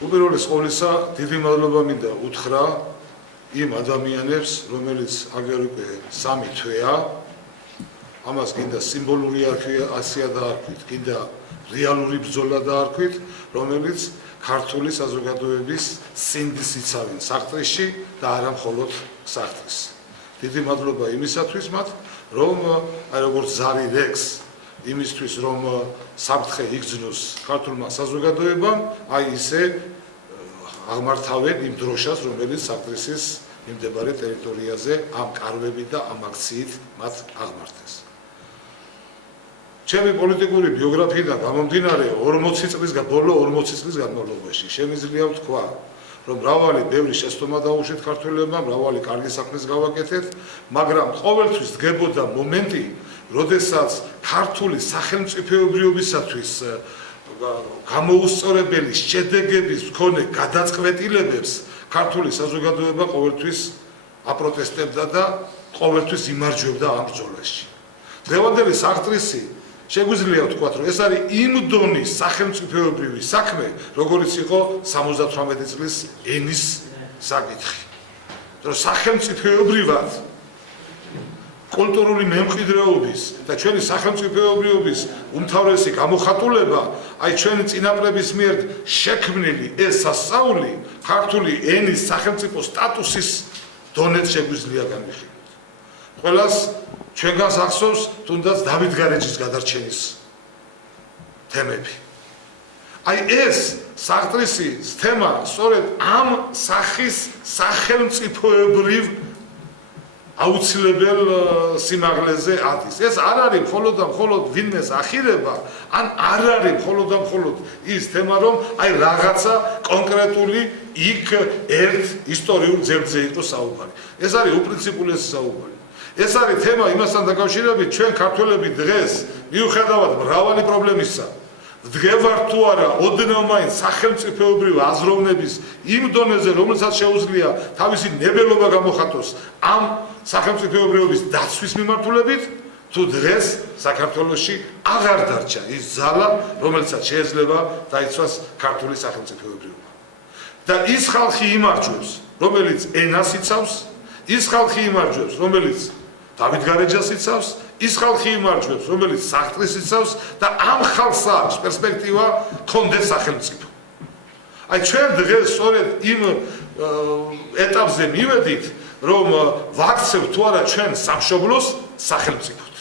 უპირველეს ყოვლისა, დიდი მადლობა მინდა უთხრა იმ ადამიანებს, რომელიც აგერ უკვე 3 თვეა, ამას გინდა სიმბოლური აქტია დაარქვით, გინდა რეალური ბრძოლა დაარქვით, რომელიც ქართული საზოგადოების სინდის იცავენ საყდრისში და არა მხოლოდ საყდრის. დიდი მადლობა იმისათვის მათ, რომ აი როგორც ზარი რექს იმისთვის, რომ საფრთხე იგრძნოს ქართულმა საზოგადოებამ, აი ისე აღმართავენ იმ დროშას, რომელიც საყდრისის მიმდებარე ტერიტორიაზე ამ კარვებით და ამ აქციით მათ აღმართეს. ჩემი პოლიტიკური ბიოგრაფიიდან გამომდინარე 40 წლის განმავლობაში შემიძლია ვთქვა, რომ მრავალი ბევრი შეცდომა დაუშვით ქართველებმა, მრავალი კარგი საქმეს გავაკეთეთ, მაგრამ ყოველთვის დგებოდა მომენტი, როდესაც ქართული სახელმწიფოებრიობისათვის გამოუსწორებელი შედეგების მქონე გადაწყვეტილებებს ქართული საზოგადოება ყოველთვის აპროტესტებდა და ყოველთვის იმარჯვებდა ამ ბრძოლაში. დღევანდელი საყდრისი შეგვიძლია ვთქვათ, რომ ეს არის იმ დონის სახელმწიფოებრივი საქმე, როგორც იყო 78 წლის ენის საკითხი. რომ სახელმწიფოებრივად კულტურული მემკვიდრეობის და ჩვენი სახელმწიფოებრიობის უმთავრესი გამოხატულება, აი ჩვენი წინაპრების მიერ შექმნილი ეს სასწაული ქართული ენის სახელმწიფო სტატუსის დონეც შეგვიძლია განვიხილოთ. ყველას ჩვენგანს ახსოვს თუნდაც დავით გარეჯის გადარჩენის თემები. აი ეს საყდრისის თემა სწორედ ამ სახის სახელმწიფოებრივ აუცილებელ სიმაღლეზე ადის. ეს არ არის მხოლოდ და მხოლოდ ვინმეს ახირება, ან არ არის მხოლოდ და მხოლოდ ის თემა, რომ აი რაღაცა კონკრეტული იქ ერთ ისტორიულ ძეგლზე იყოს საუბარი. ეს არის უპრინციპულესი საუბარი. ეს არის თემა იმასთან დაკავშირებით, ჩვენ ქართველები დღეს მიუხედავად მრავალი პრობლემისა ვდგევართ თუ არა ოდნავ მაინც სახელმწიფოებრივ აზროვნების იმ დონეზე, რომელსაც შეუძლია თავისი ნებელობა გამოხატოს ამ სახელმწიფოებრიობის დაცვის მიმართულებით, თუ დღეს საქართველოში აღარ დარჩა ის ძალა, რომელსაც შეიძლება დაიცვას ქართული სახელმწიფოებრიობა. და ის ხალხი იმარჯვებს, რომელიც ენას იცავს, ის ხალხი იმარჯვებს, რომელიც დავით გარეჯას იცავს, ის ხალხი იმარჯვებს, რომელიც საყდრის იცავს და ამ ხალხს აქვს პერსპექტივა კონდეს სახელმწიფო. აი ჩვენ დღეს სწორედ იმ ეტაპზე მივედით, რომ ვაქცევთ თუ არა ჩვენ სამშობლოს სახელმწიფოდ.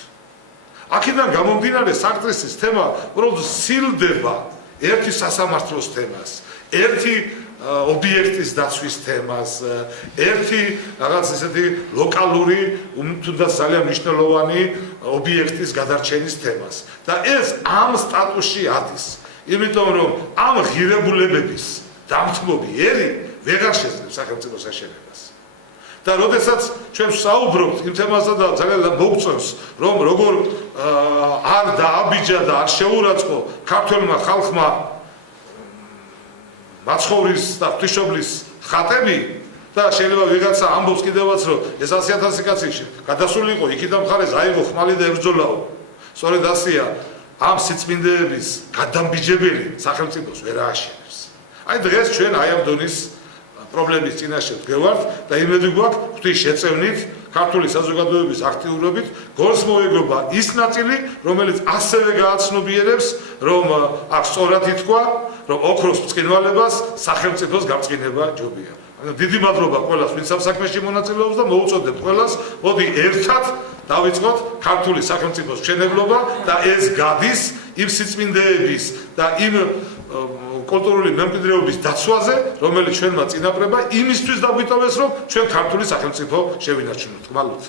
აქედან გამომდინარე საყდრისის თემა უბრალოდ სილდება ერთი სასამართლოს თემას, ერთი ობიექტის დაცვის თემას, ერთი რაღაც ესეთი ლოკალური, თუნდაც ძალიან მნიშვნელოვანი ობიექტის გადარჩენის თემას. და ეს ამ სტატუსში ადის, იმიტომ რომ ამ ღირებულებების დამთმობი ერი ვეღარ შეძლებს სახელმწიფოს აშენებას. და როდესაც ჩვენ ვსაუბრობთ იმ თემაზე და ძალიან მოგწონს, რომ როგორ არ დააბიჯა და არ შეურაცხო ქართველმა ხალხმა მაცხოვრის და ღვთისმშობლის ხატები და შეიძლება ვიღაცა ამბობს კიდევაც, რომ ეს 100,000 კაცი გადასული იყო, იქიდან მხარეს აიღო ხმალი და ებრძოლაო. სწორედ ასეა ამ სიწმინდეების გადამბიჯებელი სახელმწიფოს ვერ ააშენებს. აი დღეს ჩვენ აი ამ დონის პრობლემის წინაშე ვდგევართ და იმედი გვაქვს ღვთის შეწევნით, ქართული საზოგადოების აქტიურობით გოლს მოეგობა ის ნაწილი, რომელიც ასევე გააცნობიერებს, რომ აქ სწორად ითქვა, რომ ოქროს ბრწყინვალებას სახელმწიფოს გამწყინება ჯობია. დიდი მადლობა ყველას, ვინც ამ საქმეში მონაწილეობს და მოუწოდებთ ყველას, მოდი ერთად დავიწყოთ ქართული სახელმწიფოს მშენებლობა და ეს გადის იმ სიწმინდეების და იმ კულტურული მემკვიდრეობის დაცვაზე, რომელიც ჩვენმა წინაპრებმა იმისთვის დაგვიტოვეს, რომ ჩვენ ქართული სახელმწიფო შევინარჩუნოთ. ხმალოთ.